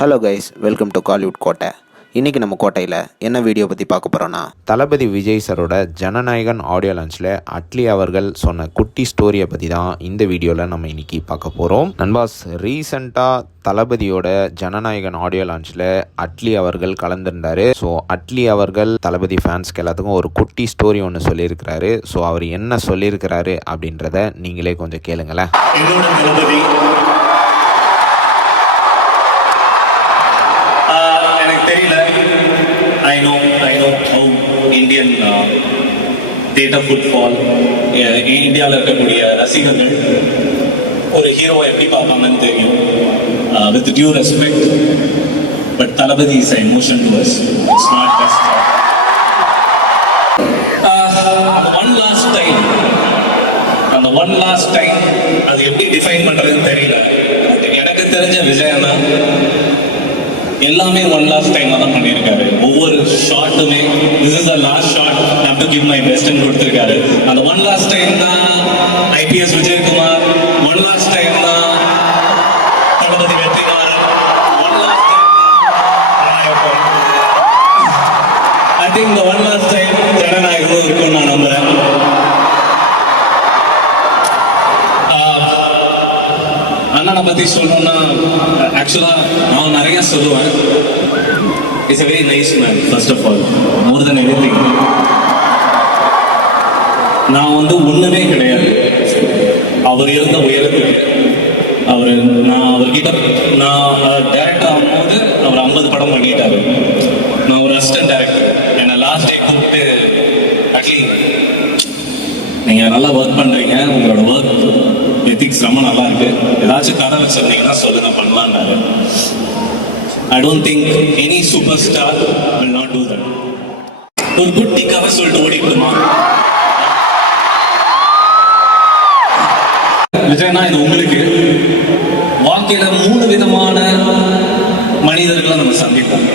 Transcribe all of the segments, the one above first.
Hello guys, welcome to Kollywood கோட்டை. இன்றைக்கி நம்ம கோட்டையில் என்ன வீடியோ பற்றி பார்க்க போகிறோன்னா, தளபதி விஜய் சரோட ஜனநாயகன் ஆடியோ லான்ச்சில் அட்லி அவர்கள் சொன்ன குட்டி ஸ்டோரியை பற்றி தான் இந்த வீடியோவில் நம்ம இன்றைக்கி பார்க்க போகிறோம். நண்பாஸ், ரீசெண்டாக தளபதியோட ஜனநாயகன் ஆடியோ லான்ச்சில் அட்லி அவர்கள் கலந்துருந்தார். ஸோ அட்லி அவர்கள் தளபதி ஃபேன்ஸ்க்கு எல்லாத்துக்கும் ஒரு குட்டி ஸ்டோரி ஒன்று சொல்லியிருக்கிறாரு. ஸோ அவர் என்ன சொல்லியிருக்கிறாரு அப்படின்றத நீங்களே கொஞ்சம் கேளுங்களேன். I know how Indian theatre footfall இந்தியாவில் இருக்கக்கூடிய ரசிகர்கள் ஒரு ஹீரோவை எப்படி பார்ப்பாங்கன்னு தெரியும். With due respect, but Thalapathy is an emotion to us. It's not just அந்த one last time அது எப்படி டிஃபைன் பண்றதுன்னு தெரியல. எனக்கு தெரிஞ்ச விஜயனா எல்லாமே ஒன் லாஸ்ட் டைம்ல தான் பண்ணியிருக்காரு. ஒவ்வொரு ஷாட்டுமே this is the last shot, I have to give my பெஸ்ட்னு கொடுத்துருக்காரு. அந்த ஒன் லாஸ்ட் டைம் தான் IPS Vijayakumar, one last time தான் Thalapathy Vetrimaaran, one last time I think இந்த ஒன் லாஸ்ட் டைம் ஜனநாயகமும் இருக்கும்னு நான் நம்புறேன். அண்ணனை பற்றி சொல்லணும்னா ஆக்சுவலாக நான் நிறைய சொல்லுவேன். It's a very nice man. First of all, more than anything, நான் ஒன்றுமே கிடையாது அவர் இருந்த உயரத்துக்கு. நான் அவர்கிட்ட டேரக்டர் ஆகும்போது அவர் 50 படம் பண்ணிட்டாரு. நான் ஒரு அசிஸ்டன்ட் டேரக்டர். என்னை லாஸ்ட் டே கூப்பிட்டு, அட்லி நீங்கள் நல்லா ஒர்க் பண்ணுறீங்க, உங்களோட ஒர்க் எத்திக்ஸ் ரொம்ப நல்லா இருக்கு, ஏதாச்சும் கதை வச்சிருந்தீங்கன்னா சொல்லுங்க பண்ணலான்னாரு. I don't think any super star will not do that. ஒரு குட்டி கதை சொல்லிட்டு ஓடிக்கணுமா விஜயனா, இது உங்களுக்கு வாழ்க்கையில 3 விதமான மனிதர்களை நம்ம சந்திப்போம்.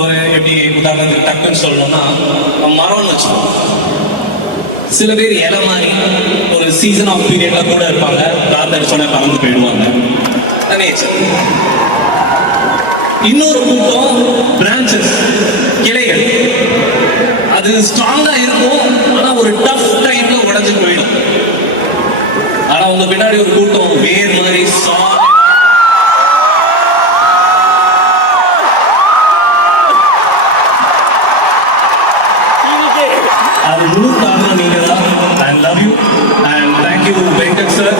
ஒரு எப்படி உதாரணத்துக்கு டக்குன்னு சொல்லணும்னா, மரம்னு வச்சுக்கோம். சில பேர் இலை மாதிரி ஒரு சீசன் ஆஃப் பீரியட்ல கூட இருப்பாங்க, காத்தடிச்சோட பறந்து போயிடுவாங்க. இன்னொரு கூட்டம் பிரான்சஸ், கிளைகள். அது ஸ்ட்ராங்கா இருக்கும், ஆனா ஒரு டஃப் டைம்ல உடைஞ்சு போயிடும். ஆனா உங்க பின்னாடி ஒரு கூட்டம் வேர் மாதிரி அது முழு காரணம் நீங்க தான். I love you and thank you Venkat sir,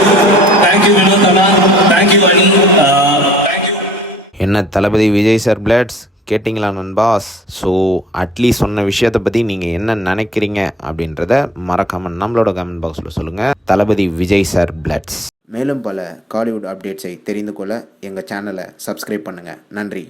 thank you Vinod Anna, thank you Ani, thank you. என்ன தளபதி விஜய் சார் பிளட்ஸ் கேட்டிங்களா நண்பாஸ்? ஸோ அட்லி சொன்ன விஷயத்தை பற்றி நீங்கள் என்ன நினைக்கிறீங்க அப்படின்றத மறக்காமல் நம்மளோட கமெண்ட் பாக்ஸில் சொல்லுங்கள். தளபதி விஜய் சார் பிளட்ஸ். மேலும் பல காலிவுட் அப்டேட்ஸை தெரிந்து கொள்ள எங்கள் சேனலை சப்ஸ்கிரைப் பண்ணுங்கள். நன்றி.